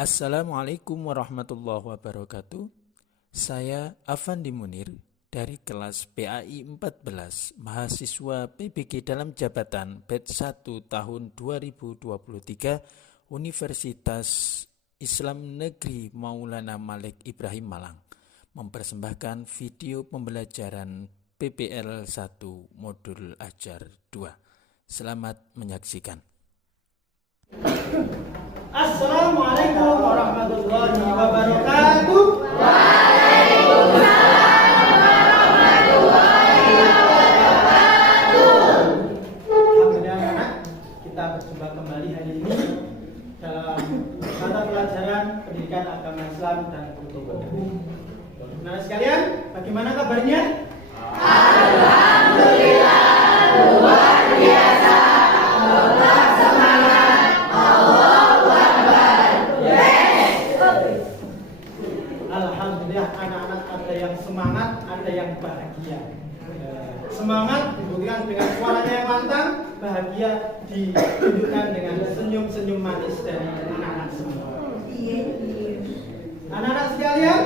Assalamualaikum warahmatullahi wabarakatuh. Saya Afandi Munir dari kelas PAI 14, mahasiswa PBG dalam jabatan batch 1 tahun 2023 Universitas Islam Negeri Maulana Malik Ibrahim Malang, mempersembahkan video pembelajaran PPL 1 Modul Ajar 2. Selamat menyaksikan. Assalamualaikum warahmatullahi wabarakatuh. Waalaikumsalam warahmatullahi wabarakatuh. Alhamdulillah anak, kita berjumpa kembali hari ini dalam mata pelajaran Pendidikan Agama Islam dan Kultur. Nah sekalian, bagaimana kabarnya? Alhamdulillah, luar biasa. Tetap semangat. Allahu Akbar. Yes. Alhamdulillah anak-anak ada yang semangat, ada yang bahagia. Semangat dibuktikan dengan suaranya yang lantang, bahagia ditunjukkan dengan senyum-senyum manis dari anak-anak semua. Anak-anak sekalian,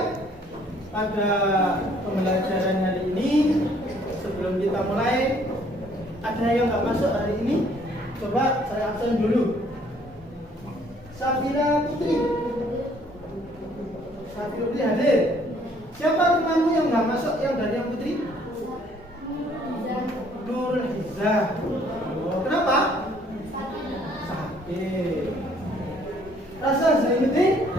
pada pembelajaran hari ini, sebelum kita mulai, ada yang nggak masuk hari ini? Coba saya absen dulu. Safira Putri. Safira Putri hadir. Siapa temanmu yang nggak masuk yang dari yang Putri? Nur Hizah. Oh, kenapa? Sakit. Rasa Zainuddin?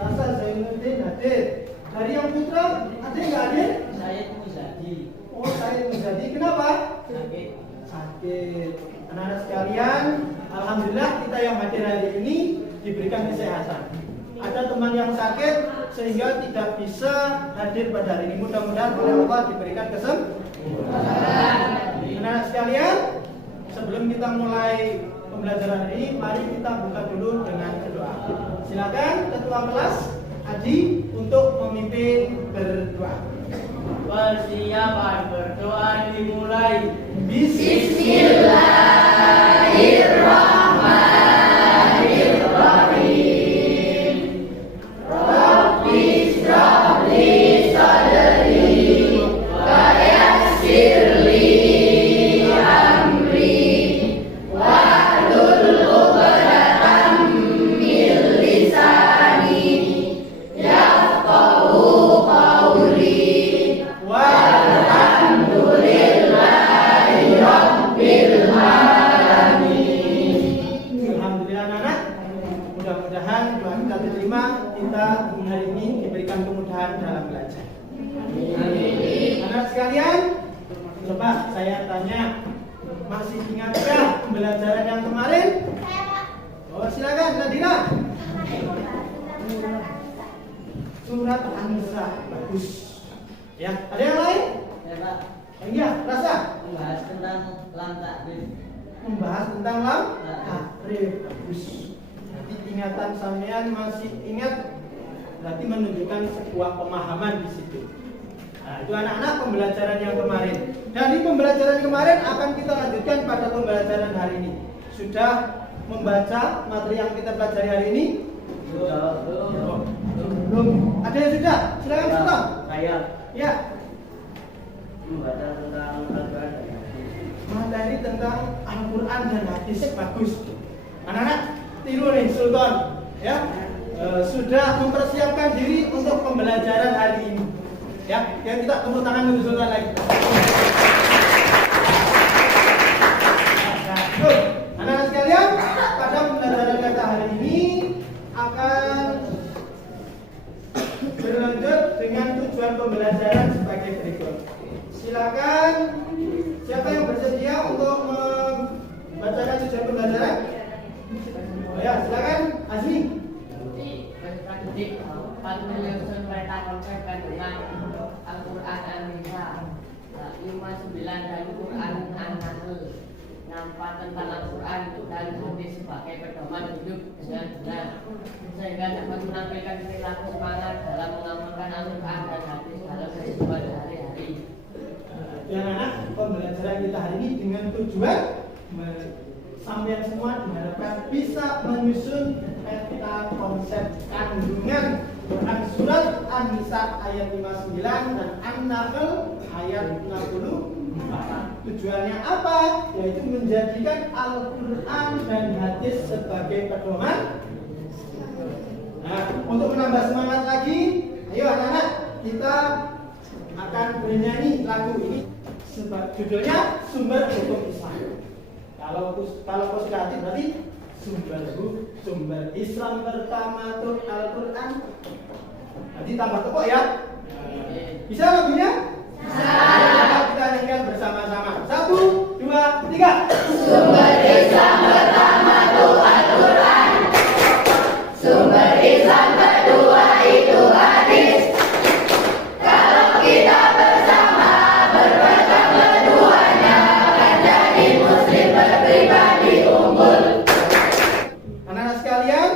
Rasa Zainuddin hadir. Dari yang putra ada yang nggak hadir? Saya Muzadi. Oh, saya Muzadi. Kenapa? Sakit. Sakit. Anak-anak sekalian, alhamdulillah kita yang hadir hari ini diberikan kesehatan. Ada teman yang sakit sehingga tidak bisa hadir pada hari ini. Mudah-mudahan oleh Allah diberikan kesembuhan. Anak-anak sekalian, sebelum kita mulai pembelajaran ini, mari kita buka dulu dengan berdoa. Silakan ketua kelas Adi untuk memimpin berdoa. Persiapan berdoa dimulai. Bismillahirrahmanirrahim. Rabbi shrah li sadri wa yassir li amri wahlul 'uqdatam min lisani yafqahu qawli. Walhamdulillahi rabbil alamin. Alhamdulillah anak-anak, mudah-mudahan doa kita diterima. Kita hari ini diberikan kemudahan dalam belajar. Anak sekalian, coba saya tanya, masih ingatkah pembelajaran yang kemarin? Oh silakan Nadira. Surat An-Nisa, bagus. Ya, ada yang lain? Ya Pak, Iya, rasa membahas tentang lam takrif. membahas tentang lam takrif, bagus. Nanti ingatan sampean masih ingat, berarti menunjukkan sebuah pemahaman di situ. Nah, itu anak-anak pembelajaran yang kemarin. Dari pembelajaran kemarin akan kita lanjutkan pada pembelajaran hari ini. Sudah membaca materi yang kita pelajari hari ini? Belum. Ada yang sudah? Silakan Sultan. Saya Ya, membaca tentang Al-Quran dan Hadis. materi tentang Al-Quran dan Hadis, bagus. Anak-anak, tiru nih Sultan, ya. Sudah mempersiapkan diri untuk pembelajaran hari ini. Ya, kita tepuk tangan untuk Sultan lagi. Nah, anak-anak sekalian, pada pembelajaran kita hari ini akan berlanjut dengan tujuan pembelajaran sebagai berikut. Silakan, siapa yang bersedia untuk membacakan tujuan pembelajaran? Oh ya, silakan Azmi. Menyusun peta konsep kandungan Al-Quran An-Nisa 59 dan Quran An-Nahl 64 tentang Al-Quran dan hadis sebagai pedoman hidup dengan benar sehingga dapat menampilkan perilaku semangat dalam mengamalkan Al-Quran dan hadis dalam kehidupan sehari-hari. Dan anak pembelajaran kita hari ini dengan tujuan sampai semua diharapkan bisa menyusun peta konsep kandungan Quran surat An-Nisa ayat 59 dan An-Nahl ayat 64. Tujuannya apa? Yaitu menjadikan Al-Quran dan hadis sebagai pedoman. Nah, untuk menambah semangat lagi, ayo anak-anak, kita akan bernyanyi lagu ini. Judulnya Sumber Hukum Islam. Kalau kau suka hati berarti sumber Islam pertama itu Al-Quran. Nanti tambah tepuk ya. Bisa lagunya? Bisa. Kita nyanyikan bersama-sama. 1, 2, 3. Sumber Islam pertama itu Al-Quran. Sumber Islam kedua itu hadis. Kalau kita bersama berpegang keduanya akan jadi muslim berpribadi unggul. Anak-anak sekalian,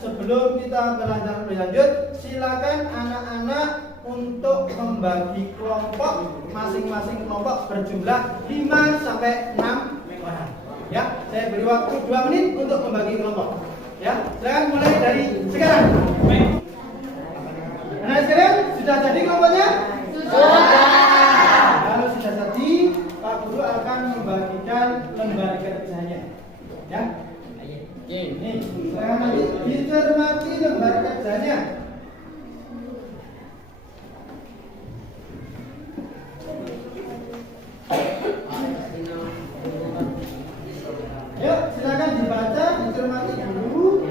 sebelum kita belajar lebih lanjut, silakan anak-anak untuk membagi kelompok, masing-masing kelompok berjumlah 5 sampai 6 orang. Ya, saya beri waktu 2 menit untuk membagi kelompok. Ya, silakan mulai dari sekarang. Anak sekalian, sudah jadi kelompoknya? Sudah. Kalau sudah jadi, Pak Guru akan membagikan lembar kerjanya. Ya. Ini, silakan nanti dicermati lembar kerjanya. Yuk, silakan dibaca, dicermati dulu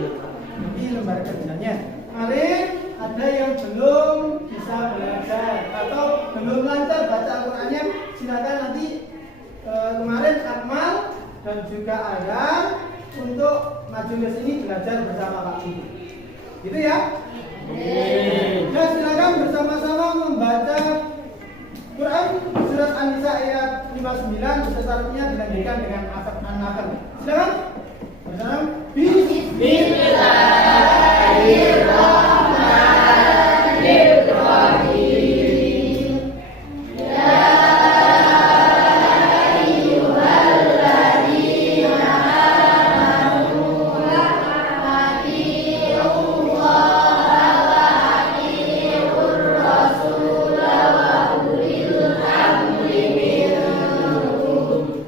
di lembar kerjanya. Mari, ada yang belum bisa belajar atau belum lancar baca Al-Qur'annya, silakan nanti kemarin Akmal dan juga Ayah untuk maju ke sini belajar bersama Pak Guru. Gitu ya? Ya, silakan bersama-sama membaca Quran surat An-Nisa ayat 59 beserta artinya dilanjutkan dengan An-Nahl. Silakan. Bersama. Bismillahirrahmanirrahim. Ya ayyuhalladzina amanu atiiullaha wa atiiur rasul wa ulil amri minkum.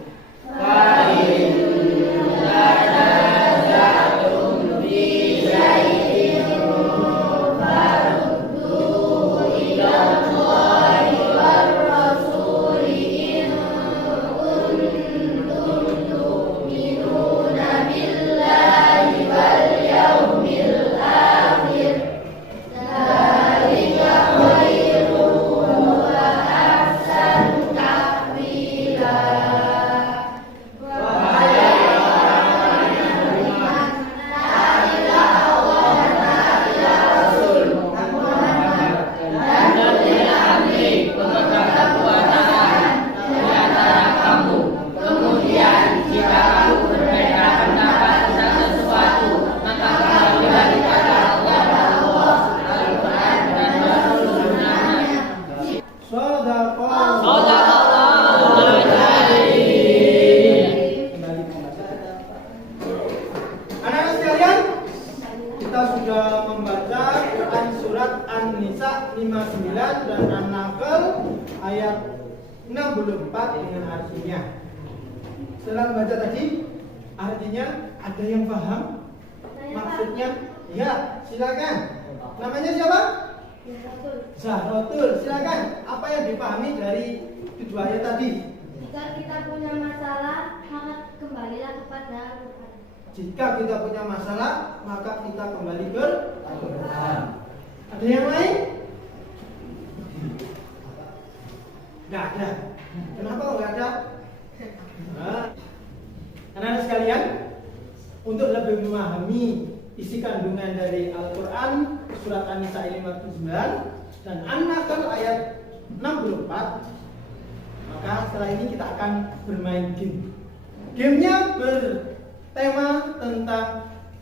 Fa in tanaza'tum fi shay'in farudduhu ila Allahi war rasuli in kuntum tu'minuna billahi wal yawmil akhir. Dzalika khairun wa ahsanu ta'wila. Kemudian jika kamu berbeda pendapat tentang sesuatu, maka kembalilah kepada Allah, Al-Quran dan Rasul-Sunnahnya. Anak-anak sekalian, kita sudah membaca Quran surat An-Nisa 59 dan An-Nahl ayat 64 dengan artinya. Setelah membaca tadi, artinya ada yang paham? Maksudnya? Ya, silakan. Namanya siapa? Zahrotul. Silakan. Apa yang dipahami dari kedua ayat tadi? Jika kita punya masalah, maka kembalilah kepada Al-Quran. Jika kita punya masalah, maka kita kembali ke Al-Quran. Ada yang lain? Nggak ada. Kenapa nggak ada? Nah, anak-anak sekalian, untuk lebih memahami isi kandungan dari Al-Quran surat An-Nisa ayat 59 dan An-Nahl ayat 64, maka setelah ini kita akan bermain game. Gamenya bertema tentang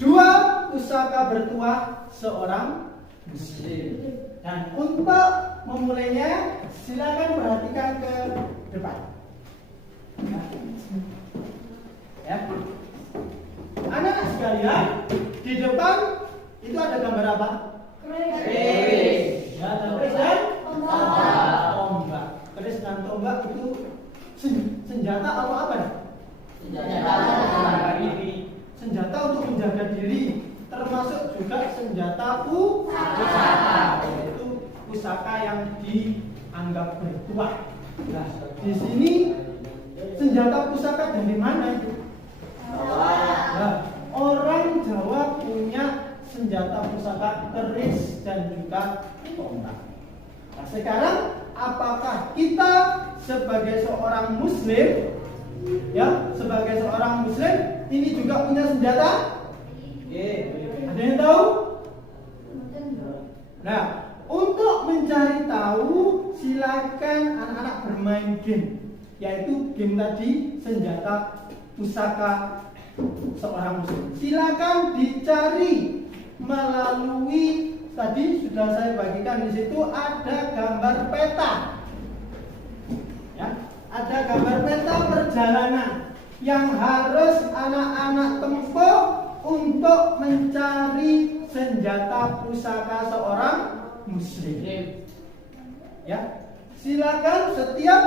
2 pusaka bertuah seorang muslim. Dan untuk memulainya, silakan perhatikan ke depan. Ya. Anak-anak sekalian, di depan Itu ada gambar apa? Keris. Ya, ada keris dan Tombak. tombak. Keris dan tombak itu senjata atau apa? Senjata untuk menjaga diri, termasuk juga senjata pusaka, yaitu pusaka yang dianggap bertuah. Nah, di sini senjata pusaka dari mana itu? Nah, orang Jawa punya senjata pusaka keris dan juga tombak. Nah, sekarang apakah kita sebagai seorang muslim, ya, sebagai seorang muslim ini juga punya senjata? Ada yang tahu? Nah, untuk mencari tahu silakan anak-anak bermain game, yaitu game tadi senjata pusaka seorang muslim. Silakan dicari melalui tadi sudah saya bagikan di situ ada gambar peta. Ya, ada gambar peta perjalanan yang harus anak-anak tempuh untuk mencari senjata pusaka seorang muslim. Ya, silakan setiap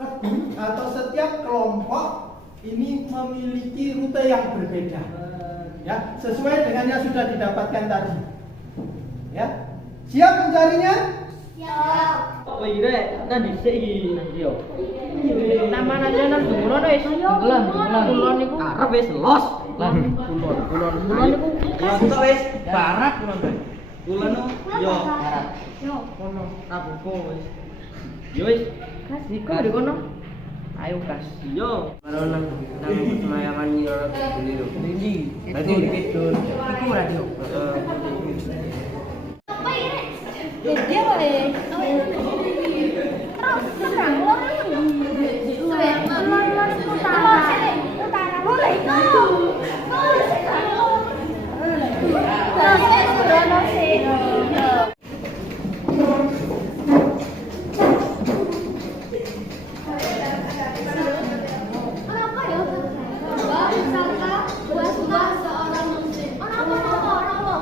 regu atau setiap kelompok ini memiliki rute yang berbeda. Ya, sesuai dengan yang sudah didapatkan tadi. Ya, siap mencarinya? Oh iya, tadi sih yo. Taman aja nang kulon wis. Kulon niku Arep wis los. lah kulon niku Contoh wis. barat kulon. Kulon no yo. Kono. Tabuko wis. Yo wis. Kas niku di kono. Ayo kas. Yo. Kalau nang semayangan nyiro beli lho. Tinggi. Itu kidul. Iku radio. Dia boleh. Terus seberang utara boleh itu. Kenapa ya? Wisata buat seorang muslim. Orang lo.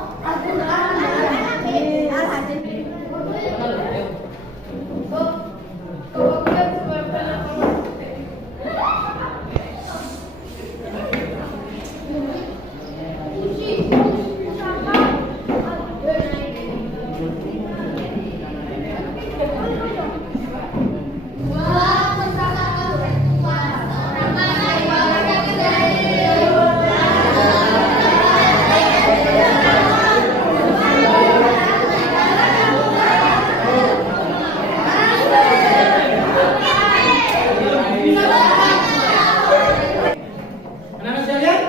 Anak-anak sekalian,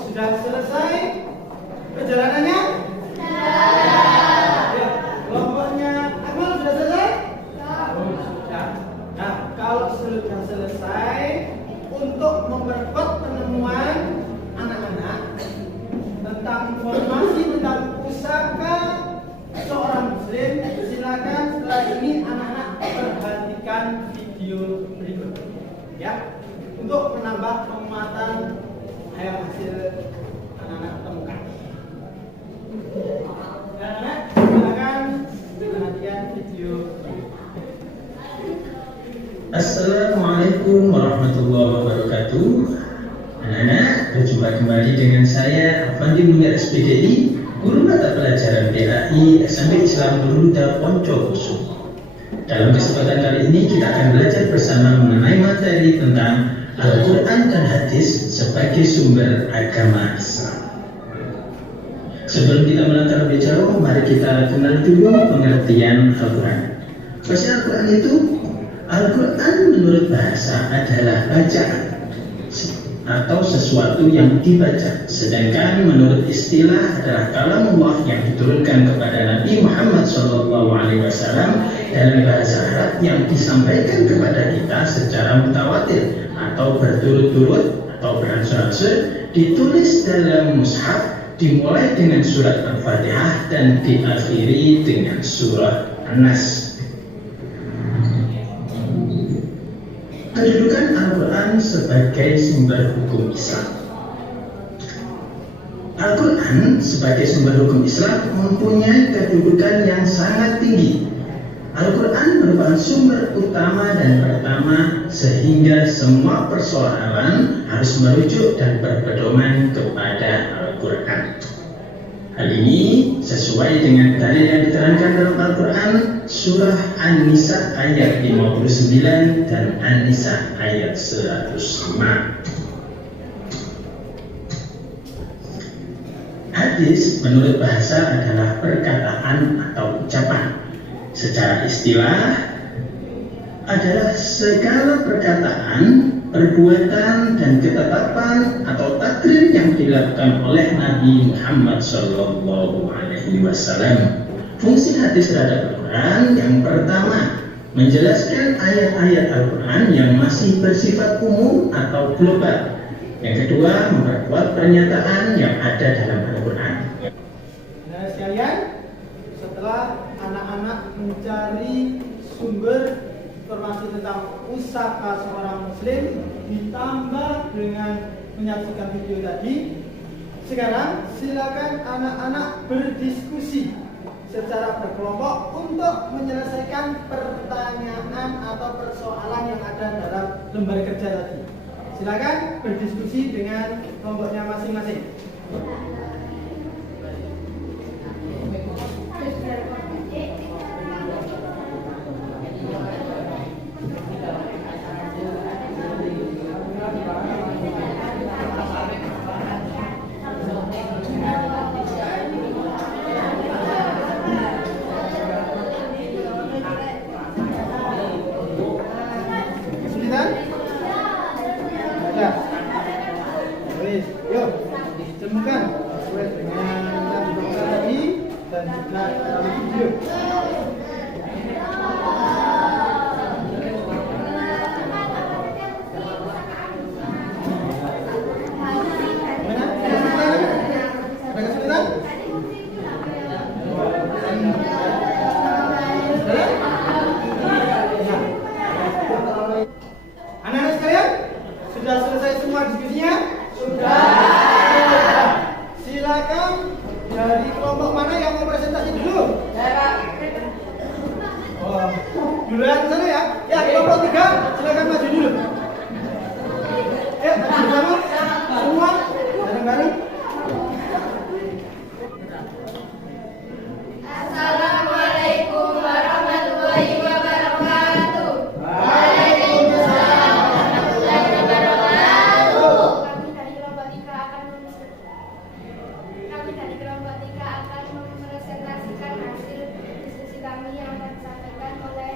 sudah selesai perjalanannya? Ya, kelompoknya Akmal sudah selesai? Sudah. Nah, kalau sudah selesai, untuk memperkuat penemuan anak-anak tentang informasi tentang pusaka seorang muslim, silakan setelah ini anak-anak perhatikan video berikut, ya, untuk menambah penguatan hasil anak-anak temukan. Anak-anak silakan perhatikan video berikut. Assalamualaikum warahmatullahi wabarakatuh. Anak-anak, berjumpa kembali dengan saya Afandi Munir SPDI, guru mata pelajaran PAI SMP Islam Garuda Poncokusumo. Dalam kesempatan kali ini kita akan belajar bersama mengenai materi tentang Al-Quran dan Hadis sebagai sumber agama Islam. Sebelum kita melangkah lebih jauh, mari kita kenal dulu pengertian Al-Quran. Bahasa Al-Quran itu, Al-Quran menurut bahasa adalah bacaan atau sesuatu yang dibaca, sedangkan menurut istilah adalah kalamullah yang diturunkan kepada Nabi Muhammad SAW dalam bahasa Arab yang disampaikan kepada kita secara mutawatir atau berturut-turut atau beransur-ansur, ditulis dalam mushaf, dimulai dengan surat Al-Fatihah dan diakhiri dengan surat An-Nas. Kedudukan Al-Quran sebagai sumber hukum Islam. Al-Quran sebagai sumber hukum Islam mempunyai kedudukan yang sangat tinggi. Al-Quran merupakan sumber utama dan pertama sehingga semua persoalan harus merujuk dan berpedoman kepada Al-Quran. Hal ini sesuai dengan dalil yang diterangkan dalam Al-Quran surah An-Nisa ayat 59 dan An-Nisa ayat 105. Hadis menurut bahasa adalah perkataan atau ucapan. Secara istilah adalah segala perkataan, perbuatan, dan ketetapan atau takrir yang dilakukan oleh Nabi Muhammad SAW. Fungsi hadis terhadap Al-Quran yang pertama, menjelaskan ayat-ayat Al-Quran yang masih bersifat umum atau global. Yang kedua, memperkuat pernyataan yang ada dalam Al-Quran. Nah, sekalian, setelah anak-anak mencari sumber informasi tentang pusaka seorang muslim ditambah dengan menyaksikan video tadi, sekarang silakan anak-anak berdiskusi secara berkelompok untuk menyelesaikan pertanyaan atau persoalan yang ada dalam lembar kerja tadi. Silakan berdiskusi dengan kelompoknya masing-masing. Kesulitan? Ya. Baik, yuk ditemukan sesuai dengan yang dibaca tadi dan juga dalam video. Ada kesulitan? Anak-anak sekalian, sudah selesai semua diskusinya? Sudah. Silakan dari kelompok mana yang mau presentasi dulu? Oh, duluan sana ya. Ya, kelompok 3 silakan maju dulu. Maju bersama semua bareng-bareng. Assalamualaikum warahmatullahi wabarakatuh. Kami dari kelompok 3 akan mempresentasikan hasil diskusi kami yang akan disampaikan oleh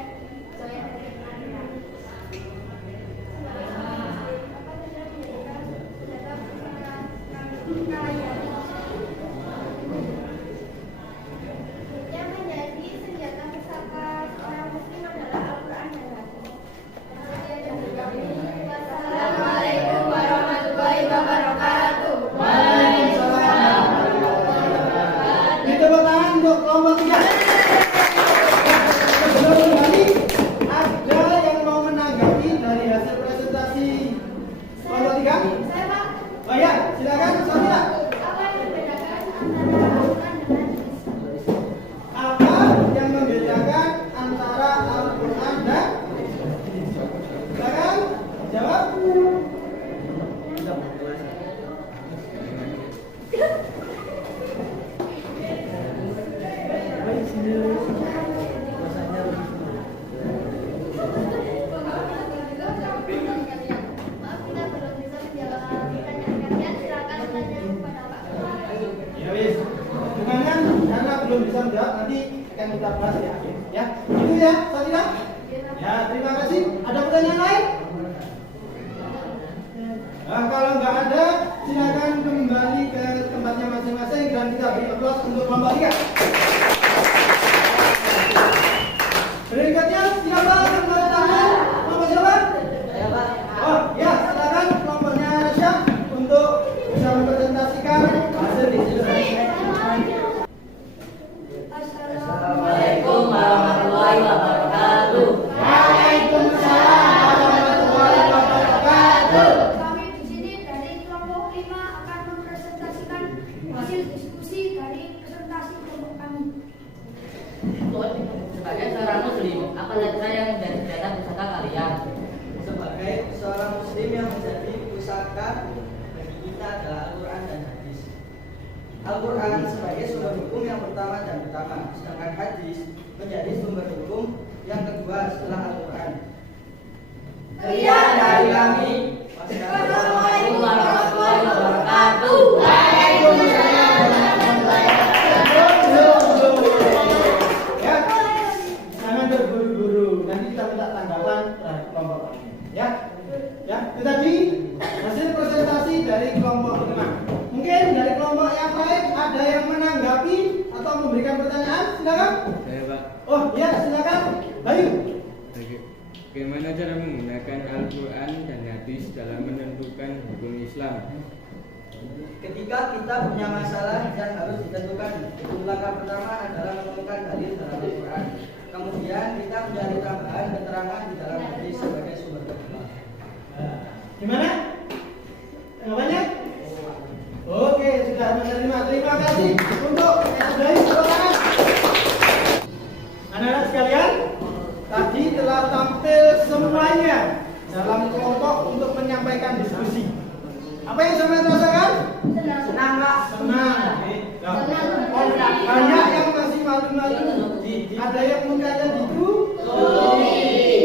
Zoya dari Anda. Yang menjadi senjata pusaka seorang muslim adalah Al-Quran dan Hadis. Assalamualaikum warahmatullahi wabarakatuh. Tepuk tangan untuk kelompok 3. Sebelum kembali, ada yang mau menanggapi dari hasil presentasi kelompok 3? Saya Pak, Oh ya, silakan Sofia. apa yang membedakan antara Al-Quran dan Hadis? Apa yang membedakan antara Al-Quran dan silakan jawab. Maaf, kita belum bisa menjawab pertanyaan kalian. Silakan bertanya kepada Pak. Ya wis. Dengan karena belum bisa menjawab nanti akan kita bahas ya. Ya, itu ya, Sofia. Ya, terima kasih. Ada pertanyaan lain? Nah, kalau nggak ada, silakan kembali ke tempatnya masing-masing dan kita beri aplaus untuk kelompok 3. Berikutnya siapa yang mau tanya? Kelompok siapa? Oh ya, silakan kelompoknya Rasya untuk bisa mempresentasikan hasil diskusi. Assalamualaikum warahmatullahi wabarakatuh. Kami di sini dari kelompok 5 akan mempresentasikan hasil diskusi dari presentasi kelompok kami. Sebagai seorang muslim, apa saja yang menjadi data pusaka kalian? Sebagai seorang muslim yang menjadi pusaka bagi kita adalah Al-Quran dan hadis. Al-Quran sebagai sumber hukum yang pertama dan utama, sedangkan hadis menjadi sumber hukum yang kedua setelah Al-Quran. Sekian dari kami. Wassalamualaikum warahmatullahi wabarakatuh. Waalaikumsalam warahmatullahi wabarakatuh. Ya, jangan terburu-buru. Nanti kita minta tanggapan kelompok kami. Ya, itu tadi hasil presentasi dari kelompok 5. Mungkin dari kelompok yang lain ada yang menanggapi atau memberikan pertanyaan, silakan. Saya Pak, Oh iya, silakan. Bayu. bagaimana cara menggunakan Al-Quran dan hadis dalam menentukan hukum Islam? Ketika kita punya masalah yang harus ditentukan, itu langkah pertama adalah menemukan dalil dalam Al-Quran. Kemudian kita mencari tambahan keterangan di dalam hadis sebagai sumber kedua. Gimana? Tanggapannya? Oke, sudah menerima. Terima kasih untuk dari silakan. Anak-anak sekalian, tadi telah tampil semuanya dalam kelompok untuk menyampaikan diskusi. Apa yang sampai rasakan? Senang, Pak. Senang. Banyak yang masih malu-malu. Ada yang mukanya gitu.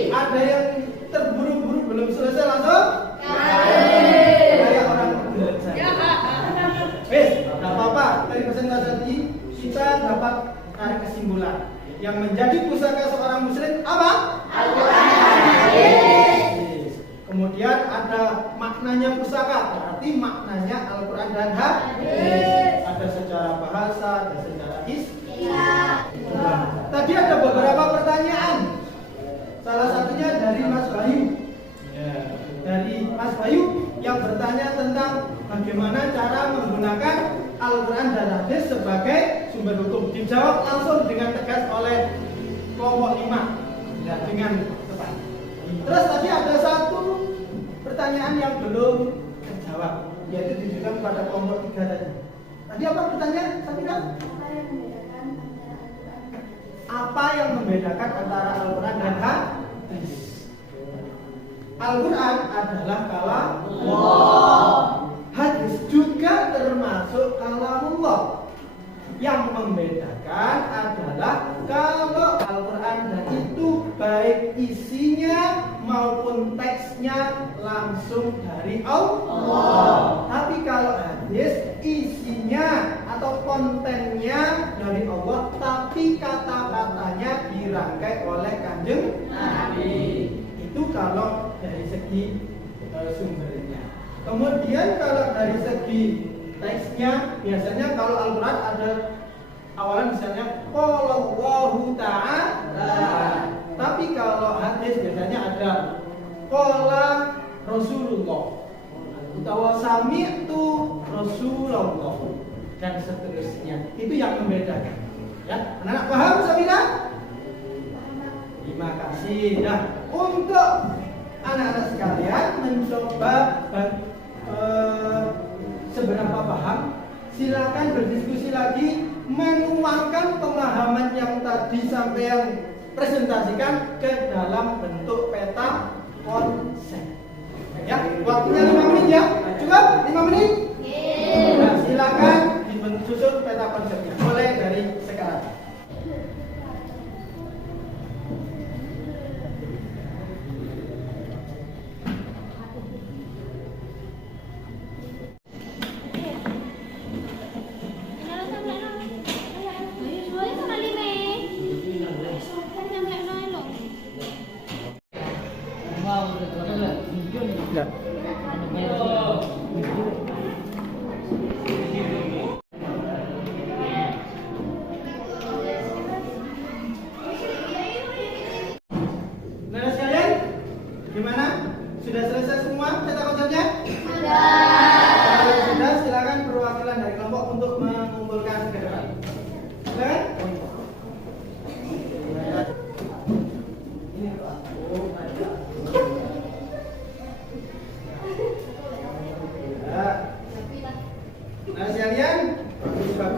Ada yang terburu-buru belum selesai langsung. Kayak orang belajar. Wes, tidak apa-apa. Dari presentasi kita dapat tarik kesimpulan. Yang menjadi pusaka seorang muslim apa? Al-Quran dan hadis. Kemudian ada maknanya pusaka, berarti maknanya Al-Quran dan hadis. Ada secara bahasa, ada secara istilah. Tadi ada beberapa pertanyaan. Salah satunya dari Mas Bayu. Dari Mas Bayu yang bertanya tentang bagaimana cara menggunakan Al-Quran dan hadis sebagai sumber hukum. Dijawab langsung dengan tegas oleh kelompok 5 dengan tepat. Terus tadi ada satu pertanyaan yang belum terjawab, yaitu ditujukan kepada kelompok 3 tadi. Tadi apa pertanyaan? Sampaikan. Apa yang membedakan antara Al-Quran dan hadis? Al-Quran adalah kalamullah. Hadis juga termasuk kalamullah. Yang membedakan adalah kalau Al-Quran dan itu baik isinya maupun teksnya langsung dari Allah. Tapi kalau hadis isinya atau kontennya dari Allah, tapi kata-katanya dirangkai oleh Kanjeng Nabi. Itu kalau dari segi sumbernya. Kemudian kalau dari segi teksnya, biasanya kalau Al-Quran ada awalan misalnya qala Allahu ta'ala. Tapi kalau hadis biasanya ada qala Rasulullah utawa sami'tu Rasulullah dan seterusnya. Itu yang membedakan. Ya, anak paham Sabina? Terima kasih. Nah, untuk anak-anak sekalian mencoba seberapa paham, silakan berdiskusi lagi, menuangkan pemahaman yang tadi sampai presentasikan ke dalam bentuk peta konsep. Ya, waktunya 5 menit ya. Cukup 5 menit? Nah, silakan disusun peta konsepnya. Mulai dari sekarang.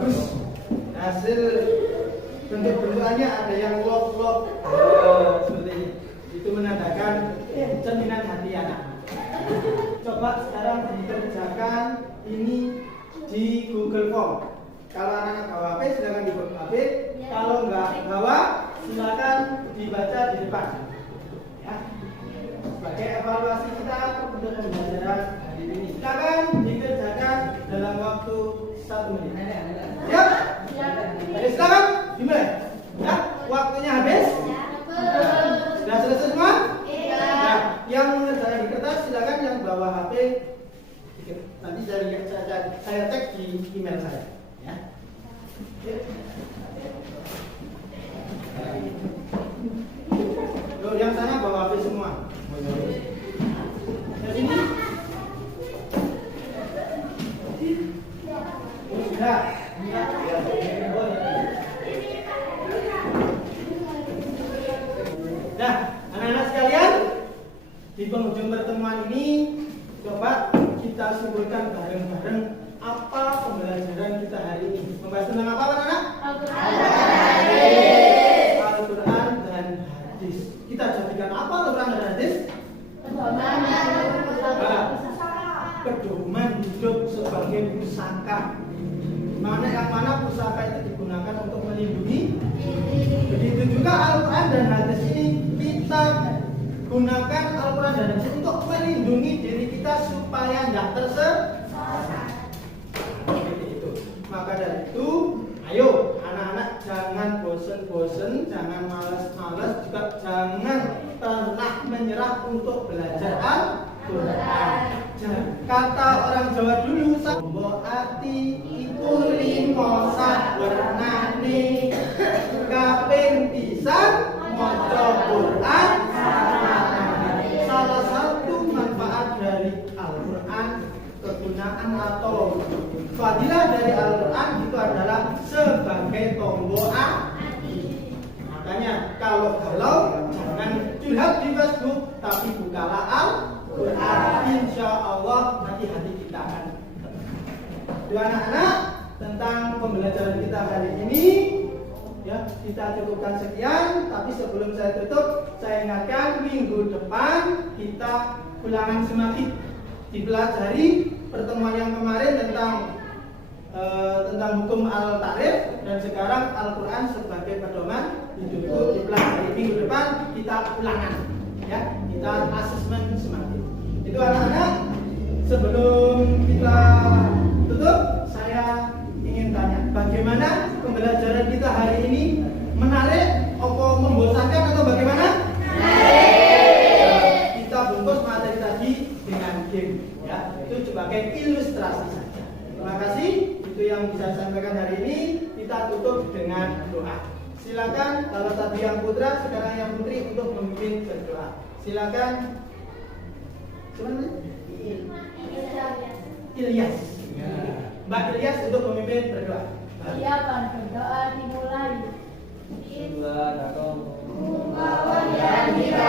bagus. Hasil bentuk-bentukannya ada yang log seperti ini. Itu menandakan cerminan hati anak. Coba sekarang dikerjakan ini di Google Form. Kalau anak-anak bawa HP silakan dibuat HP. Kalau nggak bawa silakan dibaca di depan. Ya. Sebagai evaluasi kita untuk pembelajaran hari ini. Silakan dikerjakan dalam waktu 1 menit. Siap? Jadi silakan dimulai. Ya, waktunya habis. Sudah selesai semua? Ya, yang mengerjakan di kertas silakan, yang bawa HP nanti saya cek di email saya. Ya. Loh, yang sana bawa HP semua. Yang ini? Oh, sudah. Nah, anak-anak sekalian, di penghujung pertemuan ini coba kita simpulkan bareng-bareng apa pembelajaran kita hari ini. Membahas tentang apa, anak-anak? Al-Quran dan hadis. Kita jadikan apa Al-Quran dan hadis? Pedoman hidup sebagai pusaka. Yang mana pusaka itu digunakan untuk melindungi. Begitu juga Al-Quran dan hadis ini kita gunakan Al-Quran dan hadis untuk melindungi diri kita supaya tidak tersesat. Maka dari itu, ayo anak-anak jangan bosen-bosen, jangan malas-malas, juga jangan pernah menyerah untuk belajar Al-Quran. Kata orang Jawa dulu, sambo ati iku limo sak wernane, kaping pisan maca Quran. Salah satu manfaat dari Al-Quran, kegunaan atau fadilah dari Al-Quran itu adalah sebagai tombol hati. Makanya kalau galau jangan curhat di Facebook, tapi bukalah Al-Quran. Insya Allah nanti hati kita akan tenang. Dua anak-anak, tentang pembelajaran kita hari ini ya kita cukupkan sekian. Tapi sebelum saya tutup, saya ingatkan minggu depan kita ulangan semakin dipelajari pertemuan yang kemarin tentang hukum al-ta'rif, dan sekarang Al-Quran sebagai pedoman hidup itu dipelajari. Minggu depan kita ulangan, ya, kita asesmen semakin. Itu anak-anak. Sebelum kita tutup, saya ingin tanya, bagaimana pembelajaran kita hari ini? Menarik, atau membosankan, atau bagaimana? Kita bungkus materi tadi dengan game, ya, itu sebagai ilustrasi saja. Terima kasih. Itu yang bisa saya sampaikan hari ini. Kita tutup dengan doa. Silakan, kalau tadi yang putra, sekarang yang putri untuk memimpin berdoa. Silakan. Ilyas. Mbak Ilyas untuk memimpin berdoa. Silakan berdoa dimulai. Bismillahirrahmanirrahim. Yang kita